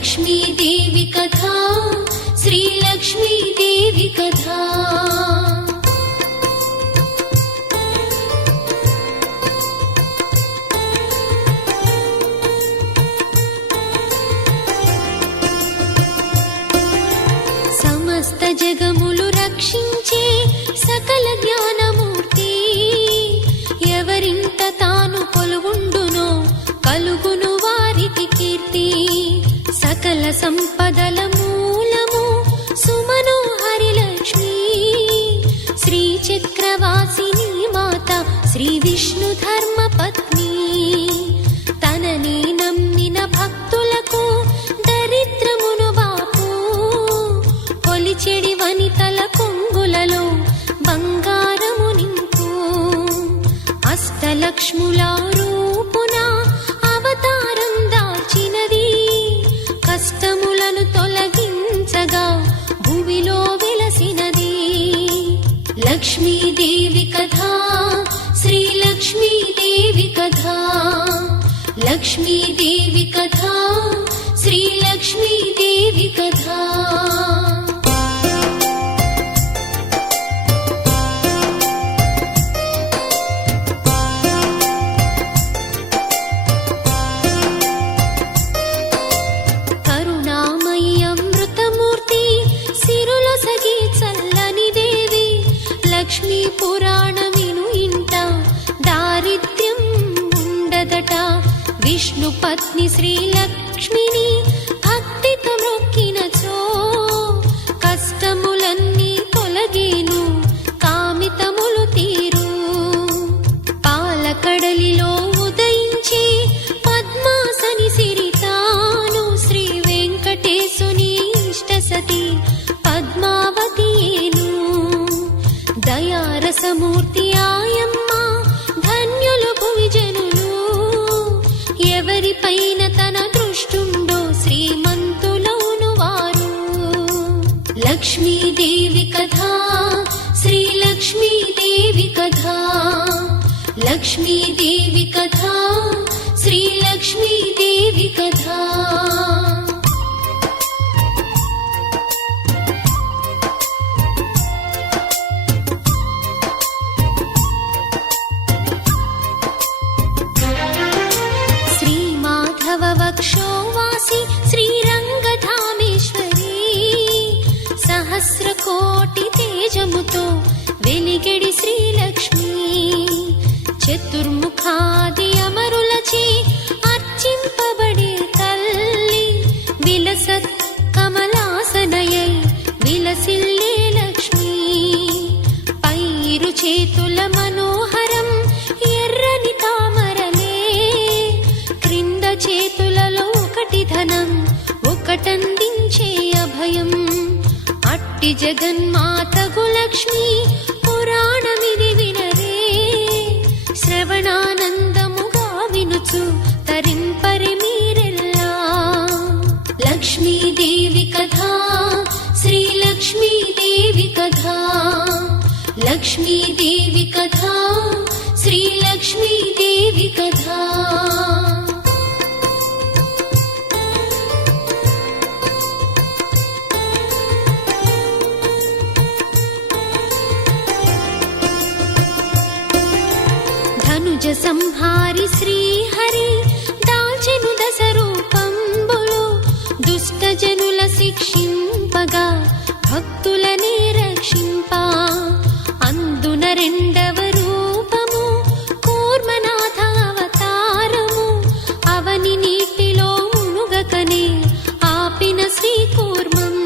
లక్ష్మీదేవి కథా శ్రీ లక్ష్మీదేవి కథా. సమస్త జగములు రక్షించే సకల జ్ఞానమూర్తి, ఎవరింట తాను కొలువుండునో కలుగును వారికి కీర్తి. సకల సంపదల మూలము సుమనోహరి లక్ష్మీ, శ్రీ చక్రవాసిని మాత శ్రీ విష్ణు ధర్మ పత్ని. తనని నమ్మిన భక్తులకు దరిద్రమును బాపు, కొలిచెడి వనితల కొంగులలో బంగారము నింపు. అష్టలక్ష్ముల రూపున అవతారం దాల్చినది, కష్టములను తొలగించగా భూమిలో వెలసినది. లక్ష్మీదేవి కథా శ్రీ లక్ష్మీదేవి కథా. లక్ష్మీదేవి కథా శ్రీ లక్ష్మీదేవి కథా. లక్ష్మీ పురాణమిను ఇంట దారిద్ర్యం ఉండదట. విష్ణు పత్ని శ్రీ లక్ష్మిని భక్తితో మొక్కినచో కష్టములన్నీ తొలగేను, కామితములు తీరు. పాలకడలిలో ఉదయించి పద్మాసని సిరితాను, శ్రీ వెంకటేశుని ఇష్టసతి పద్మావతియేను. దయారసమూర్తి ఆయమ్మ ధన్యులు భువిజనులు, ఎవరిపైన తన దృష్టుండో శ్రీమంతులౌను వారు. లక్ష్మీదేవి కథా శ్రీ లక్ష్మీదేవి కథా. లక్ష్మీదేవి కథా శ్రీ లక్ష్మీదేవి కథా. వక్షోవాసి శ్రీరంగధామేశ్వరి, సహస్రకోటి తేజముతో వెలిగెడి శ్రీలక్ష్మి. చతుర్ముఖాది అమరులచే అర్చింపబడే తల్లి, విలసత్ కమలాసనయై విలసిల్లే లక్ష్మి. పైరు చేతుల మనోహరం ఎర్రని తామరలే, క్రింద చేతులలో ఒకటి ధనం ఒకటందించే అభయం. అట్టి జగన్మాతగు లక్ష్మి పురాణమిది వినరే, శ్రవణానందముగా వినుచు తరింపరి మీరెల్లా. లక్ష్మీదేవి కథా శ్రీ లక్ష్మీదేవి కథా. లక్ష్మీదేవి కథా శ్రీ లక్ష్మీదేవి కథా. ధనుజ సంహారి శ్రీహరి దాల్చెను దశ రూపంబులు, దుష్ట జనుల శిక్షింపగా భక్తులనే రక్షింప. అందున రెండవ రూపము కూర్మనాథ అవతారము, అవని నీటిలో మునుగకనే ఆపిన శ్రీకూర్మం.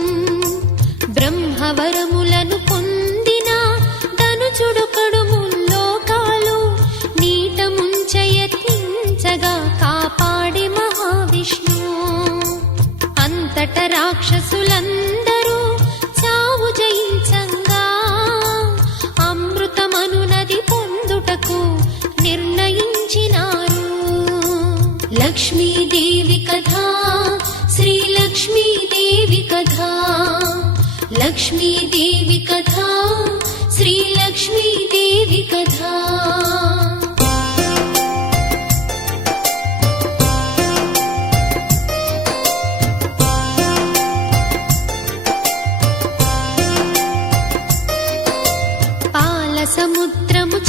బ్రహ్మవరములను పొందిన ధనుజుడొకడు ముల్లోకాలు నీట ముంచయత్నించగా కాపాడే మహావిష్ణు. అంతట రాక్షసులందరూ చావు జయించంగా అమృతమనునది పొందుటకు నిర్ణయించినారు. లక్ష్మీదేవి కథా శ్రీ లక్ష్మీదేవి కథా. లక్ష్మీదేవి కథా శ్రీ లక్ష్మీదేవి కథా.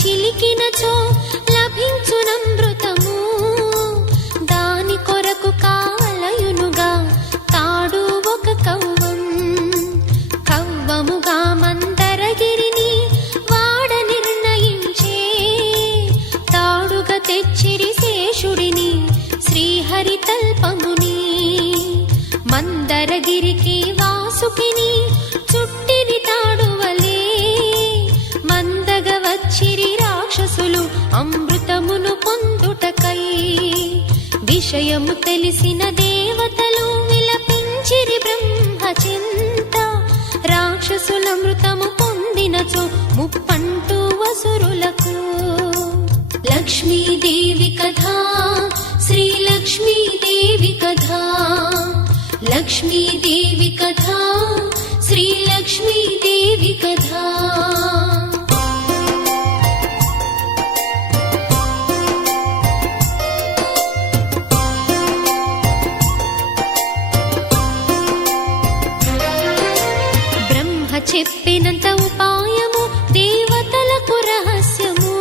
చిలికినచో లభించునమృతము దాని కొరకు కావలయునుగా తాడు ఒక కవ్వం కవ్వముగా మందరగిరిని వాడ నిర్ణయించే తాడుగా తెచ్చిరి శేషుడిని శ్రీహరి తల్పముని మందరగిరికి వాసుకిని చుట్టిరి తాడువలే మందగ వచ్చిరి రాక్షసులు అమృతమును పొందుటకై విషయము తెలిసిన దేవతలు విలపించిరి బ్రహ్మచింత రాక్షసులమృతము పొందినచో ముప్పంటూ వసురులకు లక్ష్మీదేవి కథా శ్రీ లక్ష్మీదేవి కథా లక్ష్మీదేవి కథా శ్రీ లక్ష్మీదేవి కథా బ్రహ్మ చెప్పినంత ఉపాయము దేవతలకు రహస్యము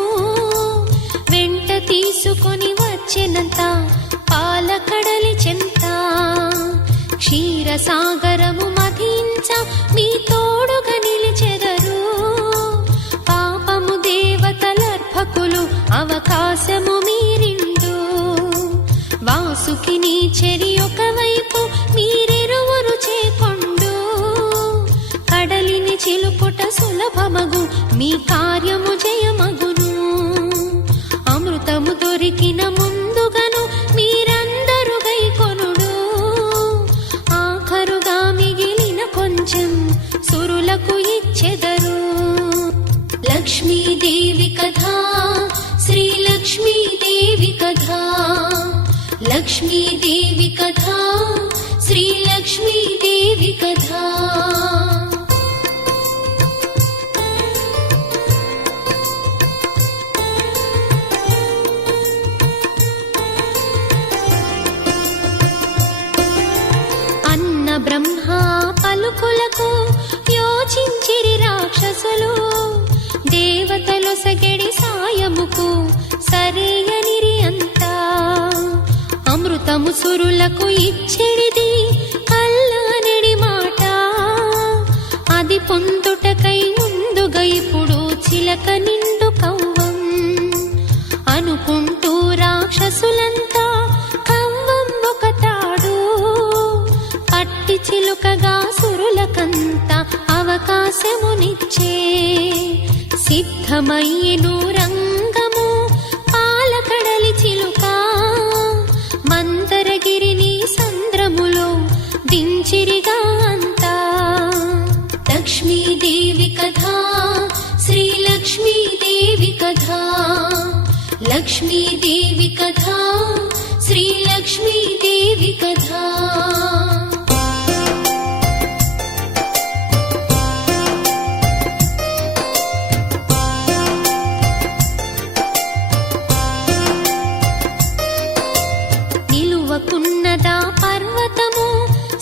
వెంట తీసుకొని వచ్చినంత పాలకడలి చెంత క్షీరసాగరము మధించ మీ తోడుగా నిలిచెదరు పాపము దేవతలర్భకులు అవకాశము మీరిండు వాసుకిని చెరి ఒకవైపు మీరెరువురు చేకొండు కడలిని చిలుపుట సులభమగు మీ కార్యము జయమగును అమృతము దొరికిన ముందుగను మీరందరూ గైకొనుడు ఆఖరుగా మిగిలిన కొంచెం సురులకు ఇచ్చెదరు లక్ష్మీదేవి కథా శ్రీ లక్ష్మీదేవి కథా లక్ష్మీదేవి కథా శ్రీ లక్ష్మీదేవి కథా బ్రహ్మ పలుకులకు యోచించిరి రాక్షసులు దేవతలు సగడి సాయముకు సరేయనిరి అంతా అమృతము సురులకు ఇచ్చెడిది కల్లానెడి మాట అది పొందుటకై ముందుగా ఇప్పుడు చిలక నిండు కవ్వం అనుకుంటూ రాక్షసులంతా కవ్వం ఒక తాడు పట్టి చిలుకగా సురులకంత అవకాశమునిచ్చే సిద్ధమయ్యేను రంగము పాలకడలి చిలుక మందరగిరిని సంద్రములో దించిరిగా అంతా లక్ష్మీదేవి కథా శ్రీ లక్ష్మీదేవి కథా లక్ష్మీదేవి కథా శ్రీ లక్ష్మీదేవి కథా నిలువకున్నదా పర్వతము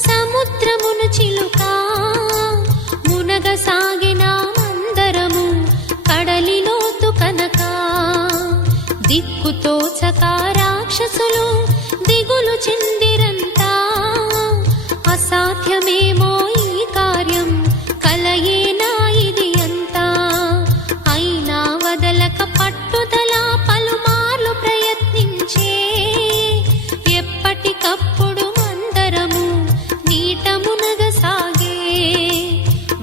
సముద్రమును చిలుక మునగ సాగిన మందరము కడలిలోతు కనక దిక్కుతోచక రాక్షసులు దిగులు చెందిరంతా అసాధ్యమేమో ఈ కార్యం కలయేనా ఇది అంతా అయినా వదలక పట్టుదల పలుమార్లు ప్రయత్నించే ఎప్పటికప్పుడు మందరము నీట మునగసాగే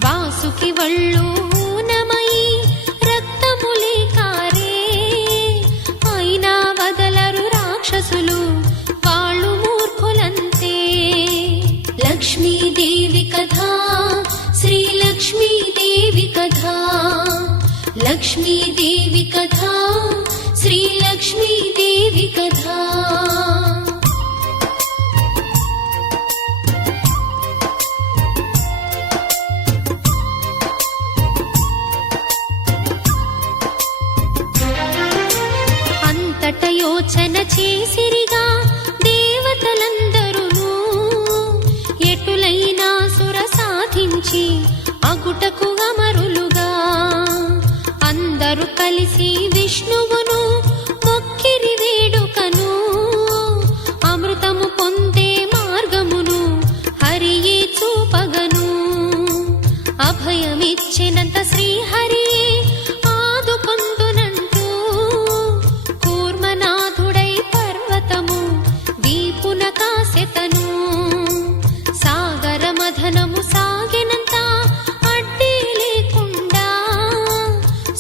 వాసుకి వళ్ళు ఊనమై రక్తములే కారే అయినా వదలరు రాక్షసులు వాళ్ళు మూర్ఖులంతే లక్ష్మీదేవి కథా శ్రీ లక్ష్మీదేవి కథా లక్ష్మీదేవి కథా శ్రీ లక్ష్మీదేవి కథా అంతట యోచన చేసిరిగా దేవతలందరూను ఎటులైనా సుర సాధించి అగుటకు అమరులుగా అందరూ కలిసి విష్ణువును మొక్కిరి వేడుకను అమృతము పొందే మార్గమును హరియే చూపగను అభయమిచ్చినంత శ్రీహరియే ఆదుకొందునంటూ కూర్మనాథుడై పర్వతము వీపున కాసెతను సాగర మథనము సాగినంత అడ్డీ లేకుండా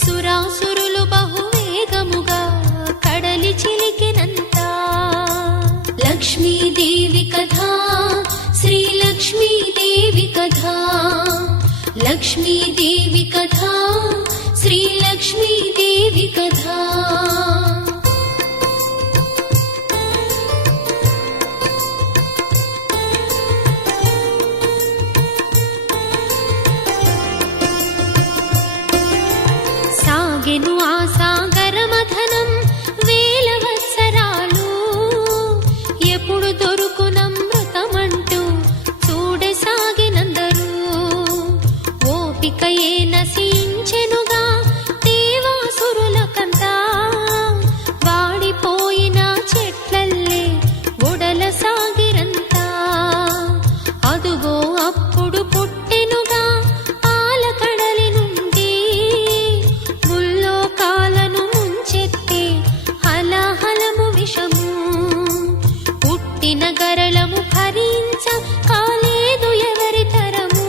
సురాసురులు బహువేగముగా కడలి చిలికినంత లక్ష్మీదేవి కథా శ్రీ లక్ష్మీదేవి కథా లక్ష్మీదేవి కథా శ్రీ లక్ష్మీదేవి కథా సాగెను ఆ సాగర మథనం వేల వత్సరాలు ఎప్పుడు దొరుకునమృతమంటూ చూడసాగినందరూ ఓపికయే నశించెనుగా దేవాసురులకంతా వాడిపోయిన చెట్లల్లే ఒడల సాగిరంతా అదుగో అప్పుడు పుట్టెనుగా ఆలకడలి నుండి ముల్లోకాలను ముంచెత్తే హలాహలము విషము పుట్టిన గరళము భరించ కాలేదు ఎవరి తరము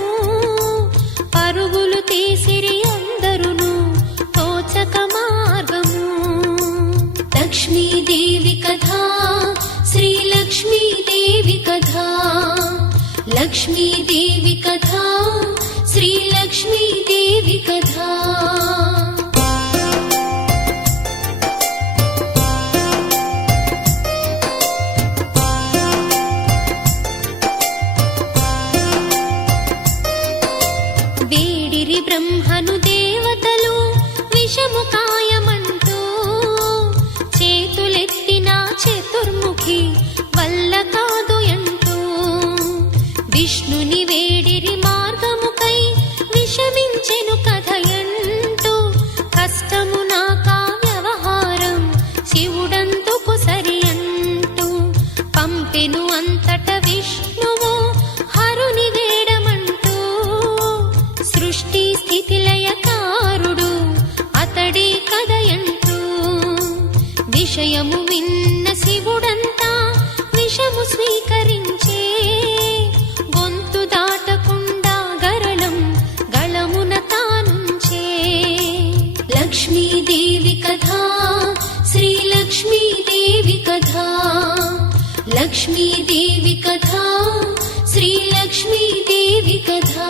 పరుగులు తీసిరి అందరును తోచక మార్గము లక్ష్మీదేవి కథా శ్రీ లక్ష్మీదేవి కథా లక్ష్మీదేవి కథా శ్రీ లక్ష్మీదేవి కథా వేడిరి బ్రహ్మను దేవతలు విషము కాయమంటూ చేతులెత్తిన చతుర్ముఖి వల్ల కాదు అంటూ విష్ణుని వేడిరి మార్గముకై విషమించెను కథయంటూ కష్టము నాకా వ్యవహారం శివుడందుకు సరి అంటూ పంపెను అంతట విష్ణువు హరుని వేడమంటూ సృష్టి స్థితిలయకారుడు అతడే కదయంటూ విషయము విన్న శివుడంతా విషము స్వీకరించే గొంతు దాటకుండా గరళం గళమున తానుంచే లక్ష్మీదేవి కథా శ్రీ లక్ష్మీదేవి కథా లక్ష్మీదేవి కథా శ్రీ లక్ష్మీదేవి కథా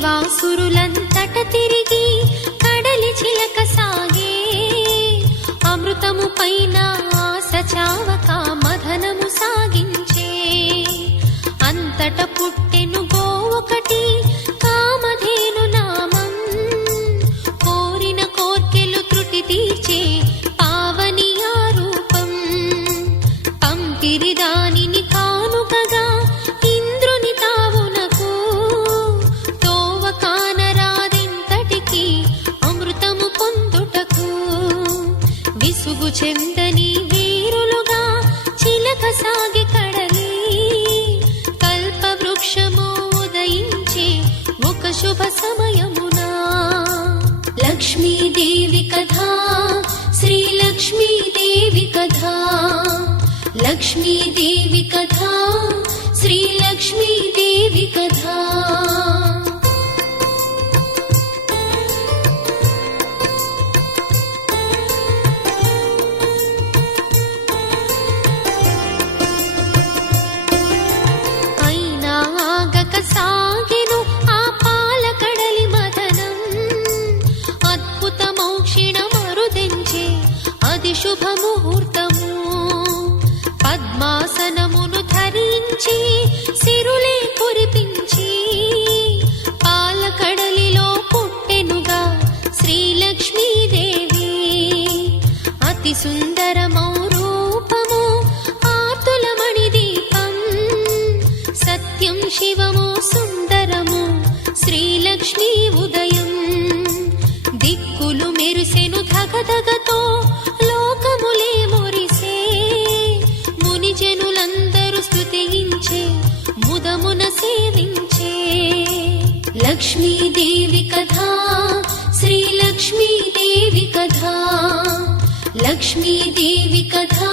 దేవాసురులంతట తిరిగి కడలి చిలక సాగే అమృతము పైన ఆశ చావక మథనము సాగించే అంతట పుట్టెను గోవొకటి కామధేను నామం కోరిన కోర్కెలు త్రుటి తీర్చే పావని ఆ రూపం పంపిరి దానిని కానుకగా ఇంద్రుని తావునకు తోవ కానరాదెంతటికి అమృతము పొందుటకు విసుగు చెందని వీరులుగా చిలక సాగి కడలి కల్పవృక్షము ఉదయించే ఒక శుభ సమయమునా లక్ష్మీదేవి కథా శ్రీ లక్ష్మీదేవి కథా లక్ష్మీదేవి కథా శ్రీ లక్ష్మీదేవి కథా అయినా ఆగక సాగెను ఆ పాలకడలి మథనం అద్భుత మోక్షిణ మరుదెంచే అది శుభముహూర్తము పద్మాసనమును ధరించి సిరులే కురిపించి పాలకడలిలో పుట్టెనుగా శ్రీలక్ష్మీదేవి అతి సుందర ధగధగతో లోకములే మురిసే, మునిజనులందరూ స్తుతించే, ముదమున సేవించే. లక్ష్మీదేవి కథా, శ్రీ లక్ష్మీదేవి కథా, లక్ష్మీదేవి కథా,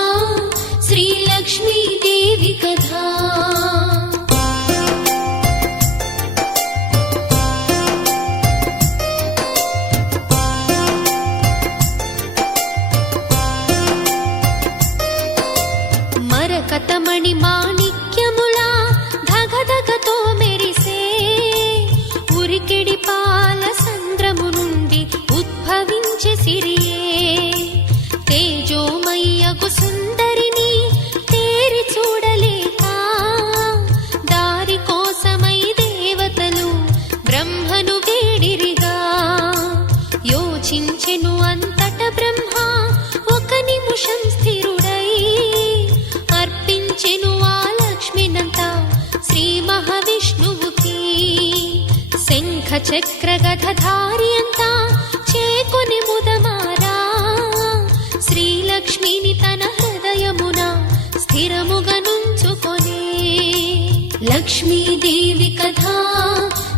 శ్రీ లక్ష్మీదేవి కథా. మరకతమణి మాణిక్యములా ధగధగతో మెరిసే, ఉరికిడి పాల సంద్రము నుండి ఉద్భవించే సిరియే. తేజోమయ్యగు సుందరిని తేరి చూడలేక, దారి కోసమై దేవతలు బ్రహ్మను వేడిరిగా. యోచించెను అంతట బ్రహ్మ ఒక నిమిషం స్థిరుడై, అర్పించెను ఆ లక్ష్మినంతా శ్రీ మహావిష్ణువుకి. శంఖ చక్ర గదధారి అంతా చేకొని ముదమారా, శ్రీలక్ష్మిని తన హృదయమున స్థిరముగా నుంచుకొనే. లక్ష్మీదేవి కథా,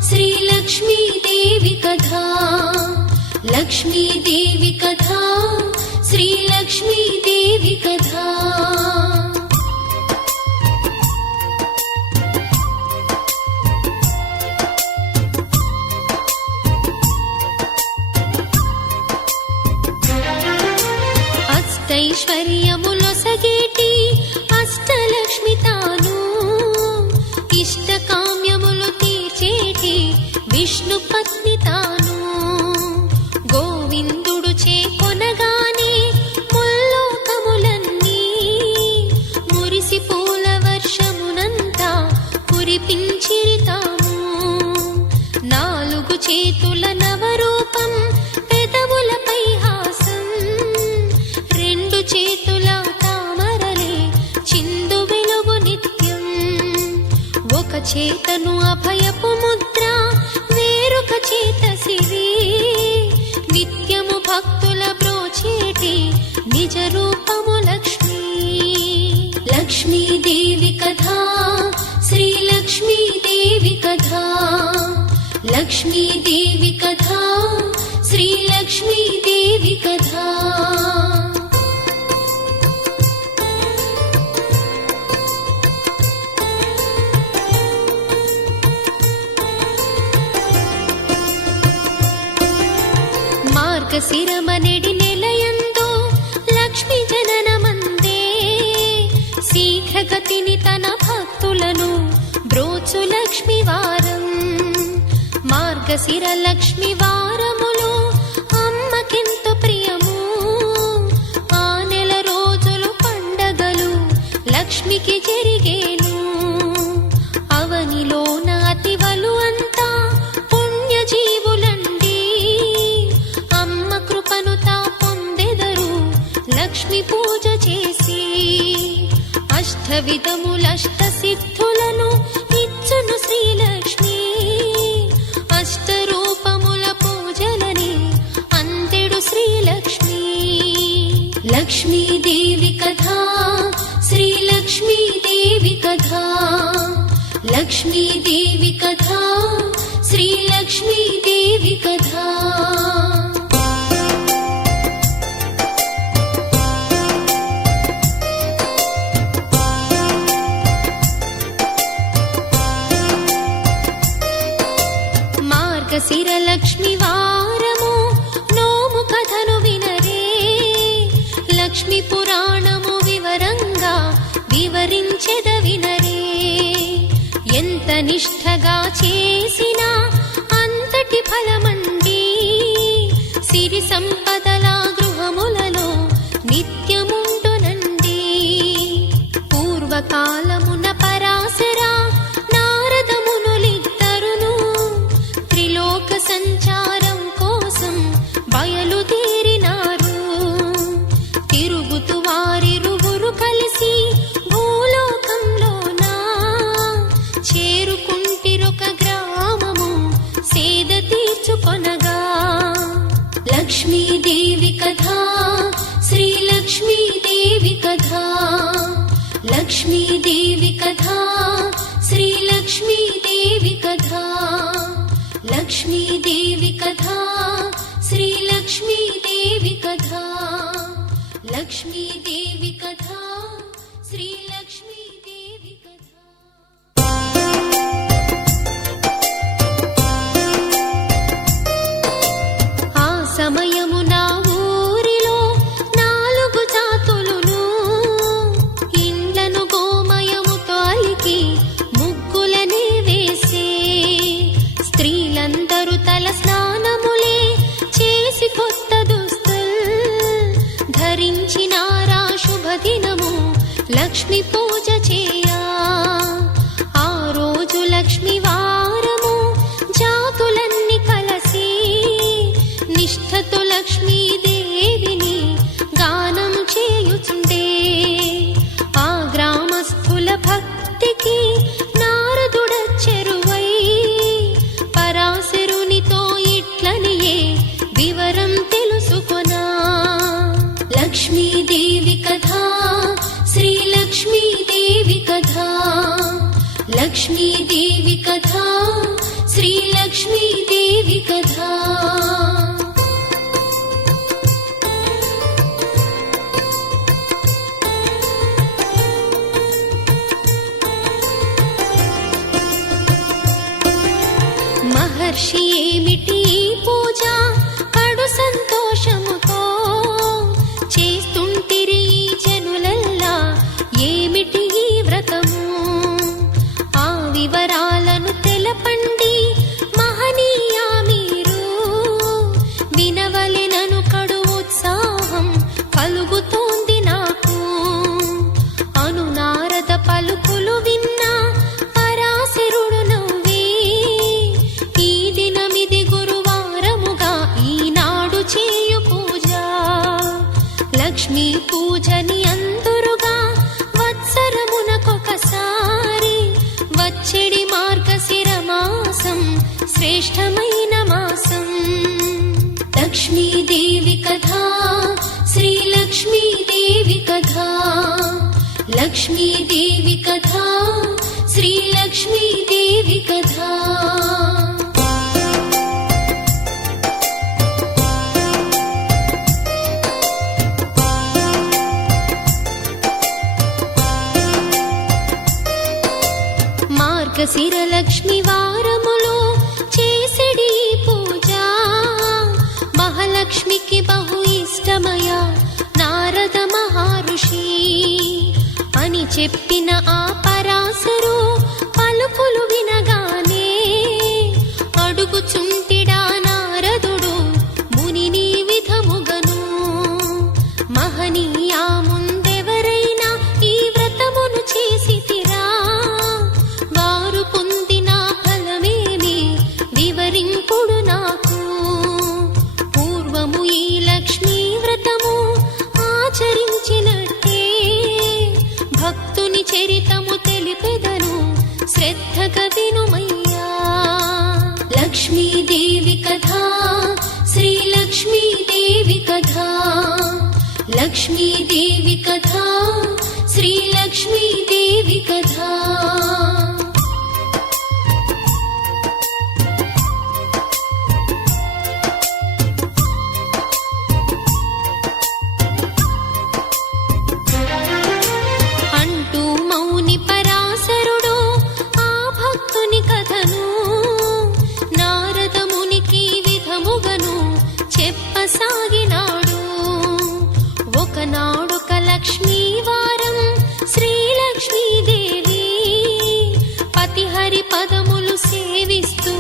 శ్రీ లక్ష్మీదేవి కథా, లక్ష్మీదేవి కథా, శ్రీ లక్ష్మీదేవి కథా. అష్టైశ్వర్యములొసగేటి అష్టలక్ష్మి తాను, ఇష్టకామ్యములు తీర్చేటి విష్ణు పత్ని తాను. గోవిందుడు చేకొనగానే ముల్లోకములన్నీ మురిసి పూల వర్షమునంతా కురిపించిరి తాము. నాలుగు చేతుల నవరూపం, పెదవులపై హాసం, రెండు చేతుల తామరలే చిందు వెలుగు నిత్యం. ఒక చేతను అభయపు ముద్ర, వేరొక చేత సిరి, నిత్యము భక్తుల బ్రోచేటి నిజ రూపము లక్ష్మీ. లక్ష్మీదేవి కథా, శ్రీ లక్ష్మీదేవి కథా, లక్ష్మీదేవి కథా, శ్రీ లక్ష్మీదేవి కథా. మార్గశిరమనెడి నెలయందు లక్ష్మీ జననమందే, శీఘ్రగతిని తన భక్తులను బ్రోచు లక్ష్మీ వారం. మార్గశిర లక్ష్మీ వారములో అమ్మకెంతో ప్రియము, ఆ నెల రోజులు పండగలు లక్ష్మికి జరిగేను. అవనిలోన అతివలు అంతా పుణ్యజీవులండి, అమ్మ కృపను తా పొందెదరు లక్ష్మి పూజ చేసి. అష్టవిధములష్ట సిద్ధులను ఇచ్చును శ్రీలక్ష్మి, అష్టరూపముల పూజలని అందెడు శ్రీలక్ష్మి. లక్ష్మీదేవి కథా, శ్రీ లక్ష్మీదేవి కథా, లక్ష్మీదేవి కథా, శ్రీ లక్ష్మీదేవి కథా. మార్గశిర లక్ష్మి వారము నోము కథను వినరే, లక్ష్మి పురాణము వివరంగా వివరించెద వినరే. ఎంత నిష్ఠగా చేసినా అంతటి ఫలమండి, సిరి సంపదల గృహములలో నిత్యముండునండి. పూర్వకాలమున పరాశర నారద మునులిద్దరును త్రిలోక సంచారం కోసం బయలుదేరినారు. తిరుగుతూ వారిరువురు కలిసి భూలోకంలోన చేరుకుంటిరొక గ్రామ లక్ష్మీదేవి కథా శ్రీలక్ష్మీదేవి కథా లక్ష్మీదేవి కథా శ్రీలక్ష్మీదేవి కథా లక్ష్మీదేవి కథా శ్రీలక్ష్మీదేవి కథా. ఆ సమయమున ఊరిలో 4 జాతులును ఇండ్లను గోమయముతో అలికి ముగ్గులనే వేసే స్త్రీలందరూ తల స్నానములే చేసి కొత్త దుస్తులు ధరించినారా శుభదినము లక్ష్మీ పూజ చేయా. ఆ రోజు లక్ష్మీ వారము జాతులన్నీ కలసి నిష్ఠతో లక్ష్మీదేవిని గానం చేయుచుండే. ఆ గ్రామస్థుల భక్తికి నారదుడచ్చెరువై పరాశరునితో ఇట్లనియే వివరం తెలుసుకొనా. లక్ష్మీదేవి కథా శ్రీలక్ష్మీదేవి కథా లక్ష్మీదేవి కథా శ్రీలక్ష్మీదేవి కథా. మహర్షి ఏమిటి పూజ కడు సంతోషముతో చేస్తుంటిరి జనులల్లా ఏమిటి ఈ వ్రతము. ఆ వివరాలను తెలపండి మహనీయా మీరు వినవలెనను కడు ఉత్సాహం కలుగుతోంది నాకు. అను నారద పలుకులు విన్నా పరాశరుడు నవ్వి ఈ దినమిది గురువారముగా ఈనాడు చేయు పూజ. లక్ష్మీ పూజని అందురుగా వత్సరమునకొకసారి వచ్చెడి మార్గశిర మాసం శ్రేష్టమైన మాసం. లక్ష్మీదేవి కథా శ్రీలక్ష్మీదేవి కథా లక్ష్మీదేవి కథా శ్రీలక్ష్మీదేవి కథా. మార్గశిర లక్ష్మి వారములో చేసెడి పూజ మహాలక్ష్మికి బహు ఇష్టమయ నారద మహర్షి అని చెప్పిన ఆ పరాశరు పలుకులు వినగానే అడుగుచుంటిడా నారదుడు మునిని విధముగను. మహనీయా ముందెవరైనా ఈ వ్రతమును చేసితిరా వారు పొందిన ఫలమేమి వివరింపుడు నాకు. పూర్వము ఈ లక్ష్మీ వ్రతము ఆచరించినట్టే భక్తుని చరితము తెలిపెదను శ్రద్ధగా వినుమయ్యా. లక్ష్మీదేవి కథా శ్రీలక్ష్మీదేవి కథా లక్ష్మీదేవి కథా శ్రీలక్ష్మీదేవి కథా. అంటూ మౌని పరాశరుడు ఆ భక్తుని కథను నారదమునికి విధముగను చెప్పసాగినాడు. ఒకనాడొక లక్ష్మీ వారం శ్రీలక్ష్మీదేవి పతిహరి పదములు సేవిస్తూ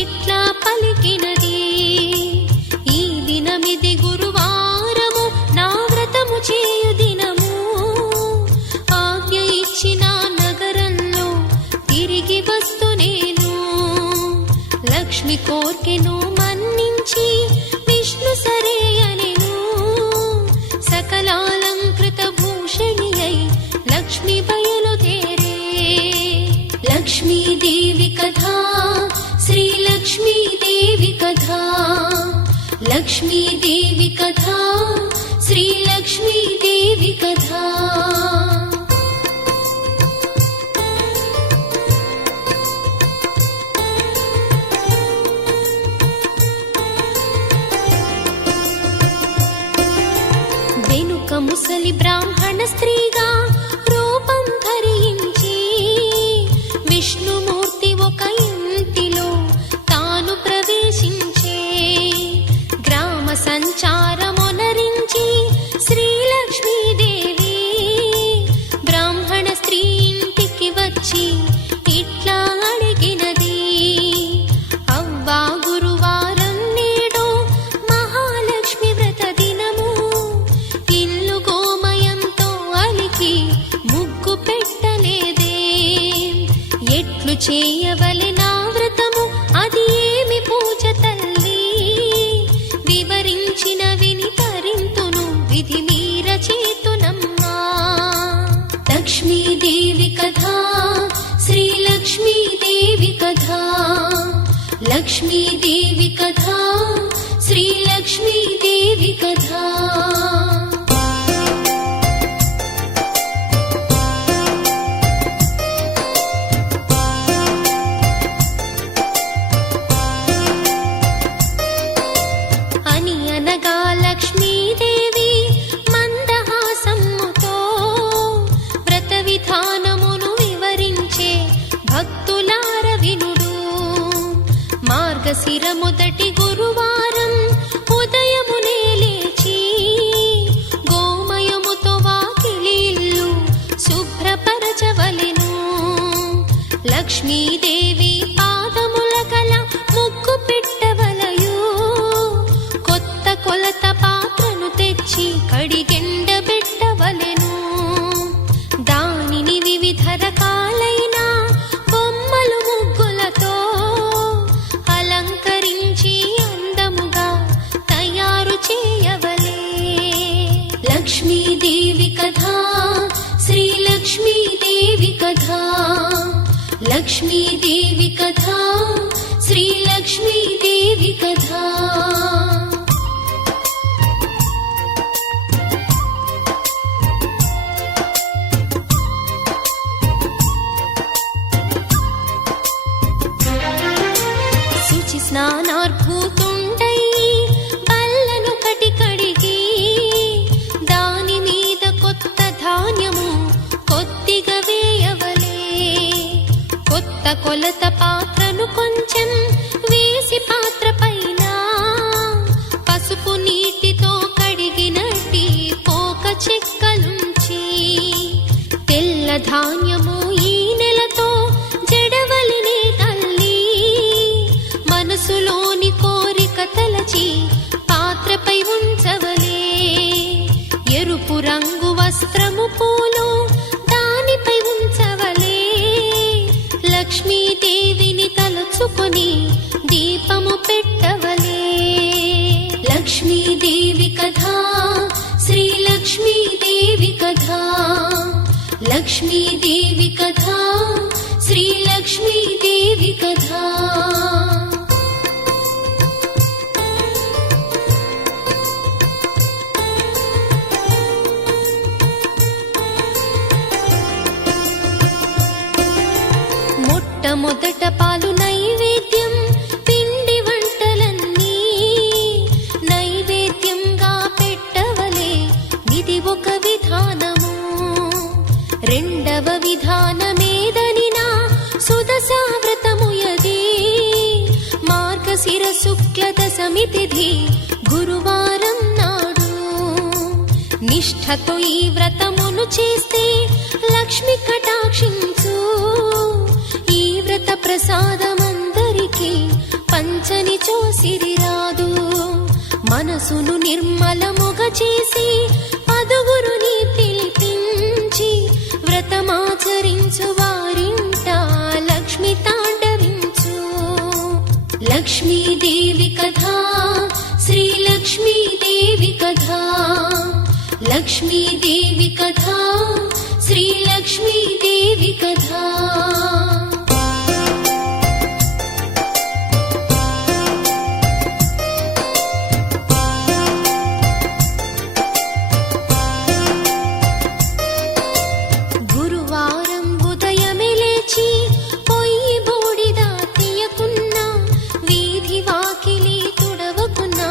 ఇట్లా పలికినది. ఈ దినమిది గురువారము నా వ్రతము చేయు దినము. ఆజ్ఞ ఇచ్చిన నగరంలో తిరిగి వస్తు నేను. లక్ష్మి కోర్కెను మన్నించి విష్ణు సరే అనెను. సకలాలంకృత భూషణి అయి లక్ష్మి బయలుదేరే. లక్ష్మీదేవి కథా శ్రీలక్ష్మీదేవి కథా లక్ష్మీదేవి కథా శ్రీలక్ష్మీదేవి కథా. ఎట్లు చేయవలె నా వ్రతము అది ఏమి పూజ తల్లి వివరించిన విని తరింతును విధి మీర చేతునమ్మా లక్ష్మీదేవి కథా శ్రీ లక్ష్మీదేవి కథా లక్ష్మీదేవి కథా శ్రీ లక్ష్మీదేవి కథా అని అనగా లక్ష్మీదేవి మందహాసముతో వ్రత విధానమును వివరించే భక్తులార వినుడు మార్గశిర మొదటి గురువారం ఉదయమునే లేచి గోమయముతో వాకిలి ఇల్లు శుభ్రపరచవలెను లక్ష్మీదేవి పాదముల కల ముగ్గు పెట్టవలయు కొత్త కొలత పాత్రను తెచ్చి కడిగెండబెట్టవలెను దానిని వివిధ రకాలైన బొమ్మలు ముగ్గులతో అలంకరించి అందముగా తయారు చేయవలే లక్ష్మీదేవి కథా శ్రీ లక్ష్మీదేవి కథా లక్ష్మీదేవి కథా శ్రీ లక్ష్మీదేవి కథా శుచి స్నానార్భూతుండై బల్లను కడిగి దాని మీద కొత్త ధాన్యము కొద్దిగా వేయవలే కొత్త కొలత పాత్రను కొంచెం వేసి పాత్ర పైన పసుపు నీటితో కడిగినట్టి పోక చెక్కలుంచి తెల్ల ధాన్యము ఈ నెలతో జడవలినే తల్లి మనసులోని కోరిక తలచి పాత్రపై ఉంచవలే ఎరుపు రంగు వస్త్రము పూలు దానిపై ఉంచవలే లక్ష్మీదేవిని తలుచుకొని దీపము పెట్టవలే లక్ష్మీదేవి కథా శ్రీ లక్ష్మీదేవి కథా లక్ష్మీదేవి కథా శ్రీ లక్ష్మీదేవి కథా మొట్టమొదట పాలు నైవేద్యం పిండి వంటలన్నీ నైవేద్యంగా పెట్టవలే ఇది ఒక విధానము రెండవ విధానమేదనినా సుదశా వ్రతముయది మార్గశిర శుక్ల దశమి తిథి గురువారం నాడు నిష్ఠతో ఈ వ్రతమును చేస్తే లక్ష్మి కటాక్షించు ఈ వ్రత ప్రసాదమందరికీ పంచని చూసిరి రాదు మనసును నిర్మలముగా చేసి పదుగురుని పిలిపించి వ్రతమాచరించు వారింట లక్ష్మి తాండవించు లక్ష్మీదేవి కథా శ్రీ లక్ష్మీదేవి కథా లక్ష్మీదేవి కథా శ్రీ లక్ష్మీదేవి కథా గురువారం ఉదయమే లేచి పొయ్యి బూడిద తీయకున్నా వీధి వాకిలి తుడవకున్నా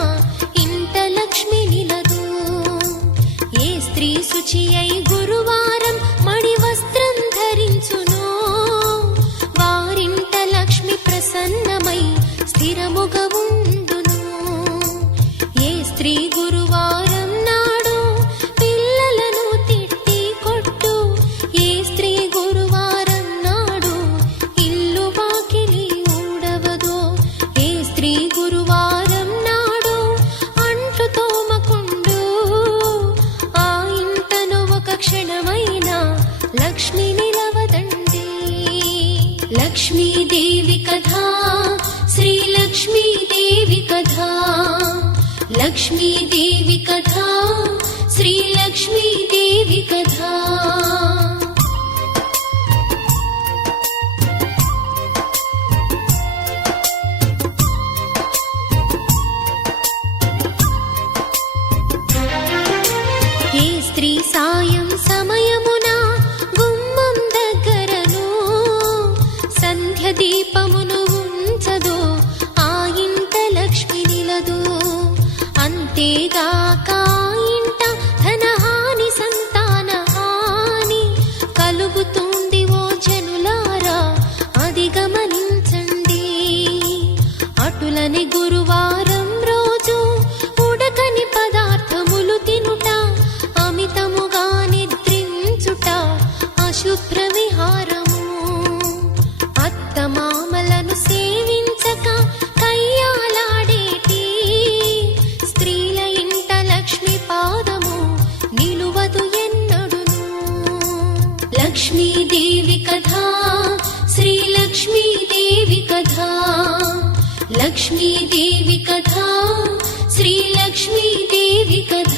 ఇంట లక్ష్మి నిలదు ఏ స్త్రీ శుచి అయి గురువారం మడి వస్త్రం ధరించును వారింట లక్ష్మి ప్రసన్నమై స్థిరముగా ఉండును ఏ స్త్రీ గురువారం నాడు పిల్లలను తిట్టి కొట్టు ఏ స్త్రీ గురువారం నాడు ఇల్లు వాకిలి ఊడవదు ఏ స్త్రీ గురువారం నాడు అంట్లు తోమకుండు ఆ ఇంటను ఒక క్షణమైనా లక్ష్మి నిలవదండి లక్ష్మీదేవి కథ శ్రీలక్ష్మీదేవి కథ లక్ష్మీదేవి కథ శ్రీలక్ష్మీదేవి కథ ఏ స్త్రీ సాయం సమయమున గుమ్మం దగ్గరను సంధ్య దీపమును ఉంచదో ఆ ఇంట లక్ష్మి నిలదు. అంతేగాక ఆ ఇంట ధనహాని సంతాన హాని కలుగుతుంది ఓ జనులారా, అది గమనించండి. అటులని గురువారం రోజు ఉడకని పదార్థములు తినుట, అమితముగా నిద్రించుట అశుభ్ర విహారము. అత్తమామలను సేవించక కయ్యాలాడేటి స్త్రీల ఇంట లక్ష్మి పాదము నిలువదు ఎన్నడును. లక్ష్మీదేవి కథ శ్రీలక్ష్మీదేవి కథ లక్ష్మీదేవి కథ శ్రీలక్ష్మీదేవి కథ.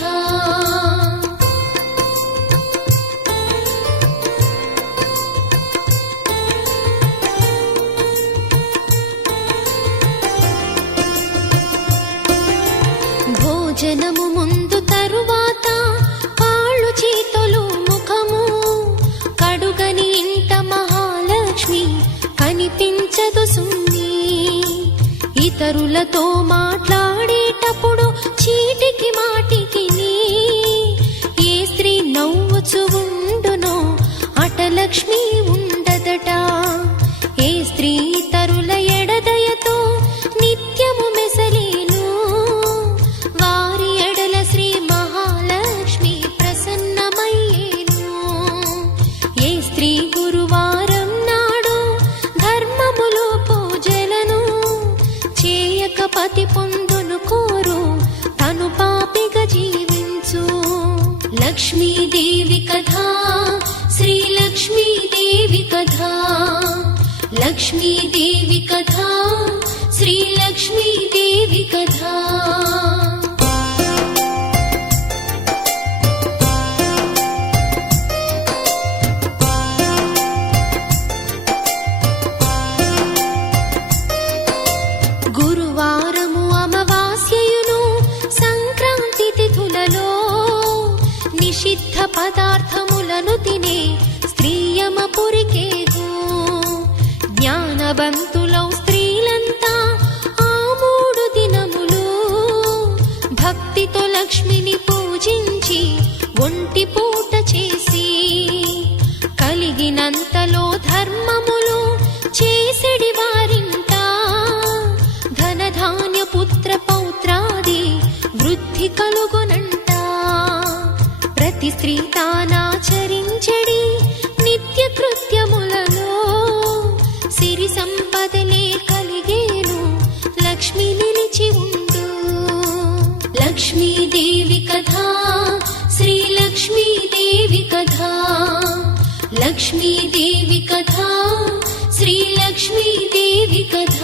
భోజనము ముందు తరువాత కాళ్ళు చేతులు ముఖము కడుగని ఇంట మహాలక్ష్మి కనిపించదు సున్ని. ఇతరులతో మాట్లాడేటప్పుడు చీటికి మాటికి ఏ స్త్రీ నవ్వుచు ఉండునో అటలక్ష్మి ఉండదట. ఏ స్త్రీ ఇతరుల ఎడదయతో నిత్యము మెసలేను వారి ఎడల శ్రీ మహాలక్ష్మి ప్రసన్నమయ్యేను. ఏ స్త్రీ గురువారం నాడు ధర్మములు పూజలను చేయక పతి పొందును కోరు తను పాపిగా జీవించు. లక్ష్మీదేవి కథ శ్రీలక్ష్మీదేవి కథ లక్ష్మీదేవి కథ శ్రీలక్ష్మీదేవి కథ. గురువారము అమావాస్యయును సంక్రాంతి తిథులలో నిషిద్ధ పదార్థములను తినే స్త్రీయమపురికేగు. జ్ఞానవంతులౌ స్త్రీలంతా ఆ 3 దినములు భక్తితో లక్ష్మిని పూజించి ఒంటి పూట చేసి కలిగినంతలో ధర్మములు చేసిడి వారింట ధనధాన్య పుత్ర పౌత్రాది వృద్ధి కలుగునంట. ప్రతి స్త్రీ తానాచరించడి నిత్య కృత్యములలో సిరి సంపదలే కలిగేను లక్ష్మి నిలిచి ఉండు. లక్ష్మీదేవి కథ శ్రీలక్ష్మీదేవి కథ లక్ష్మీదేవి కథ శ్రీలక్ష్మీదేవి కథ.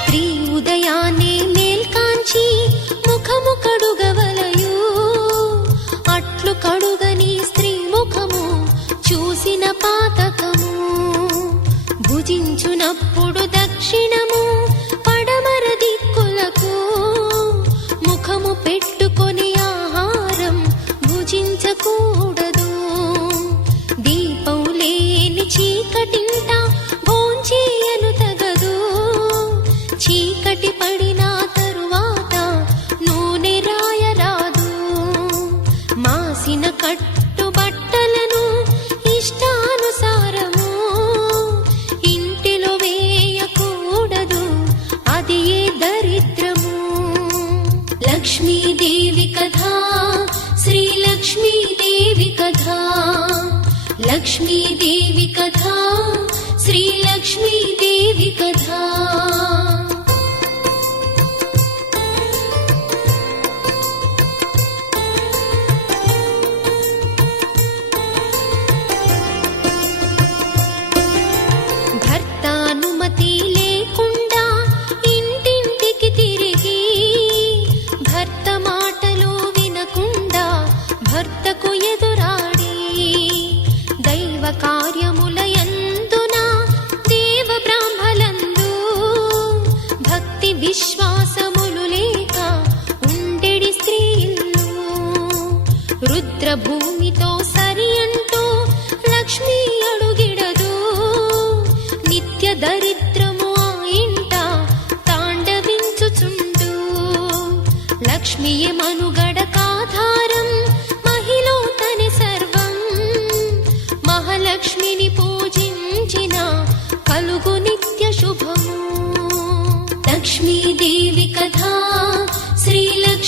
స్త్రీ ఉదయాన్నే మేల్కాంచి ముఖము కడుగవలయు, అట్లు కడుగని స్త్రీ ముఖము చూసిన పాతకము. భుజించునప్పుడు దక్షిణము పడమర దిక్కులకు ముఖము పెట్టుకొని ఆహారం భుజించకూడదు. దీపం లేని చీకటింట భోంచేయను తగదు. చీకటి పడిన తరువాత నూనె రాయరాదు. మాసిన కట్టు బట్టలను ఇష్టానుసారము ఇంటిలో వేయకూడదు.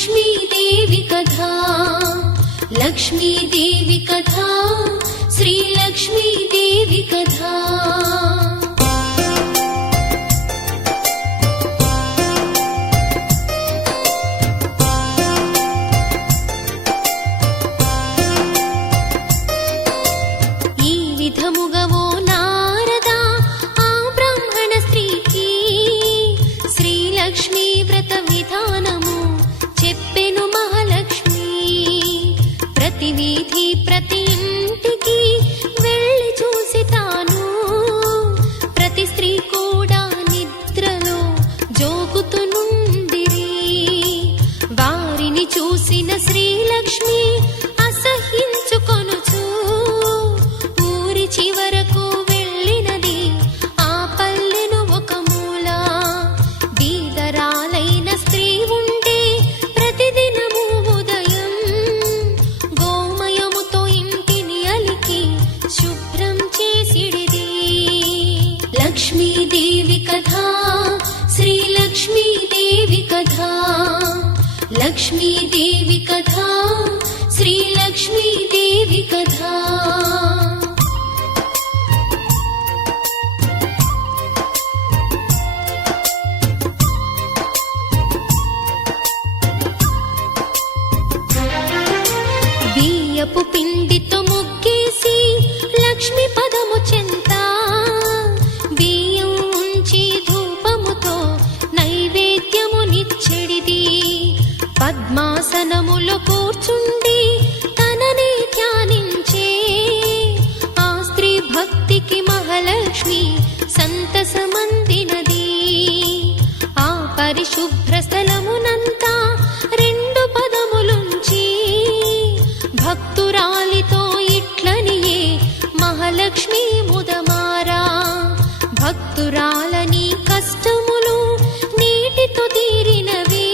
శ్రీలక్ష్మీదేవి కథా లక్ష్మీదేవి కథా శ్రీలక్ష్మీదేవి కథా ఈ విధముగా ఓ నారదా ఆ బ్రాహ్మణ స్త్రీకి శ్రీలక్ష్మీ వ్రత విధానము చెప్పెను మహాలక్ష్మి. ప్రతి వీధి ప్రతి ఇంటికి వెళ్ళి చూసి తాను ప్రతి స్త్రీ కూడా నిద్రలో జోగుతునుండిరి. వారిని చూసిన శ్రీలక్ష్మి అసహ్యించుకొనుచు ఊరి చివరకు వెళ్ళినది. ఆ పల్లెను ఒక మూల బీదరాలైన స్త్రీ ఉండే. ప్రతిదినము ఉదయం గోమయముతో ఇంటిని అలికి శుభ్రం చేసిడిది. లక్ష్మీదేవి కథా శ్రీలక్ష్మీదేవి కథా లక్ష్మీదేవి కథా శ్రీలక్ష్మీదేవి కథా. బియ్యపు పిండితో ముగ్గేసి లక్ష్మి పదము చెంత బియ్యం ఉంచి ధూపముతో నైవేద్యము నిచ్చెడిది. పద్మాసనములో కూర్చుండి తననే ధ్యానించే ఆ స్త్రీ భక్తికి మహాలక్ష్మి సంతసమందినది. ఆ పరిశుభ్ర స్థలమునంతా రెండు పదములుంచి భక్తురాలితో ఇట్లనియే మహాలక్ష్మి ముదమారా. భక్తురాలని కష్టములు నీటితో తీరినవి.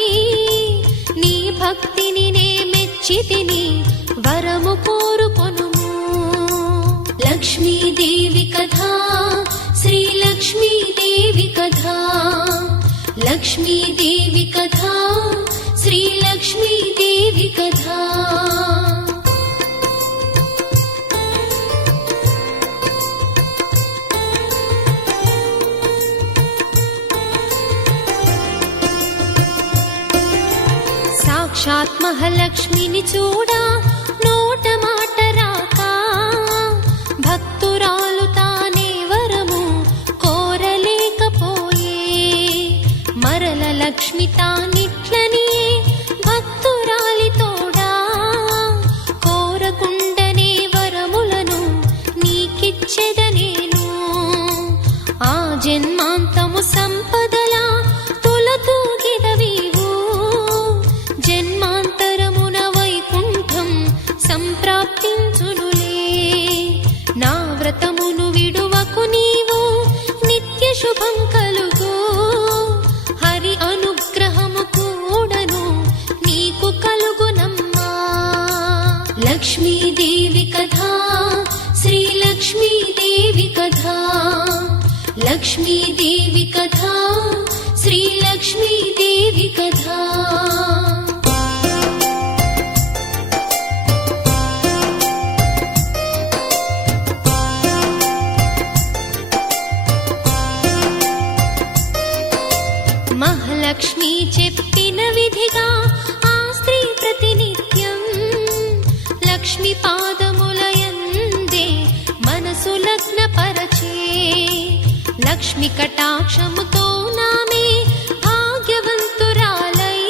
నీ భక్తిని నే మెచ్చితిని వరము కోరుకొనుము. లక్ష్మీదేవి కథా శ్రీలక్ష్మీదేవి కథా లక్ష్మీదేవి కథా శ్రీలక్ష్మీదేవి కథా. సాక్షాత్ మహాలక్ష్మిని చూడా నోట మాట రాక భక్తురాలు తానే వరము కోరలేకపోయే. మరల లక్ష్మి తానిట్లని భక్తురాలి తోడా కోరకుండనే వరములను నీకిచ్చెదనేను. ఆ జన్మాంతము సంపదలా తొలతూగిదవీవు. జన్మాంతరమున వైకుంఠం సంప్రాప్తించునులే. నా వ్రతమును విడువకు నీవు నిత్య శుభం కలుగు. హరి అనుగ్రహము కూడను నీకు కలుగునమ్మా. లక్ష్మీదేవి కథా శ్రీలక్ష్మీదేవి కథా లక్ష్మీదేవి కథా శ్రీలక్ష్మీదేవి కథా. మహాలక్ష్మి చెప్పిన విధిగా ఆ స్త్రీ ప్రతినిత్యం లక్ష్మి పాదములయందే మనసు లగ్నపరచే. లక్ష్మి కటాక్షముతో నామే భాగ్యవంతురాలై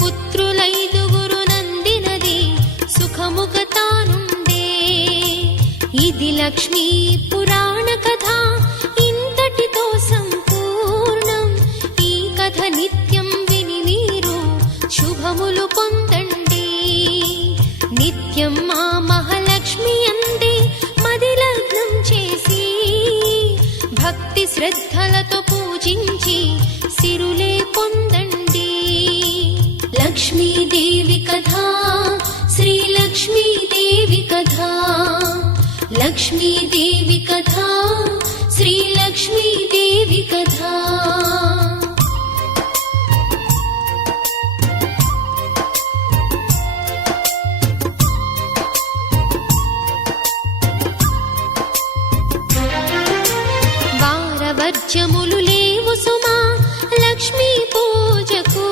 పుత్రులైదుగురు నందినది సుఖముగా తానుండే. ఇది లక్ష్మీ పురాణ కథ ఇంతటితో సంపూర్ణం. ఈ కథ నిత్యం విని మీరు శుభములు పొందండి. నిత్యం మా మహాలక్ష్మి అందే మది లగ్నం చేసి భక్తి శ్రద్ధలతో పూజించి సిరులే పొందండి. లక్ష్మీదేవి కథా శ్రీలక్ష్మీదేవి కథా లక్ష్మీదేవి కథా శ్రీలక్ష్మీదేవి కథా. పత్యములు లేవు సుమా లక్ష్మీ పూజకు.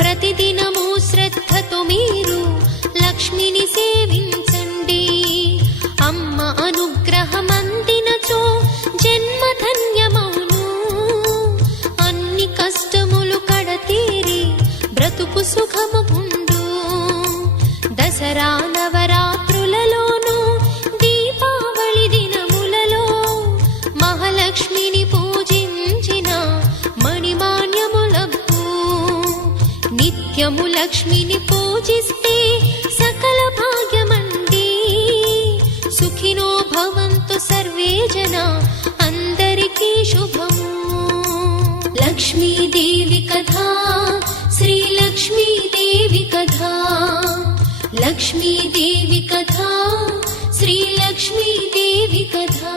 ప్రతిదినము శ్రద్ధతో మీరు లక్ష్మిని సేవించండి. అమ్మ అనుగ్రహమందినచో జన్మ ధన్యమౌను. అన్ని కష్టములు కడతీరి బ్రతుకు సుఖముండు. దసరా నవరాత్రులలోను దీపావళి దినములలో మహాలక్ష్మిని పూజించిన మణిమాన్యములబ్బు. నిత్యము లక్ష్మిని పూజిస్తే సకల భాగ్యమండి. సుఖినో భవంతు సర్వే జన, అందరికీ శుభము. లక్ష్మీదేవి కథా, శ్రీ లక్ష్మీదేవి కథా. లక్ష్మీదేవి కథా, శ్రీ లక్ష్మీదేవి కథా.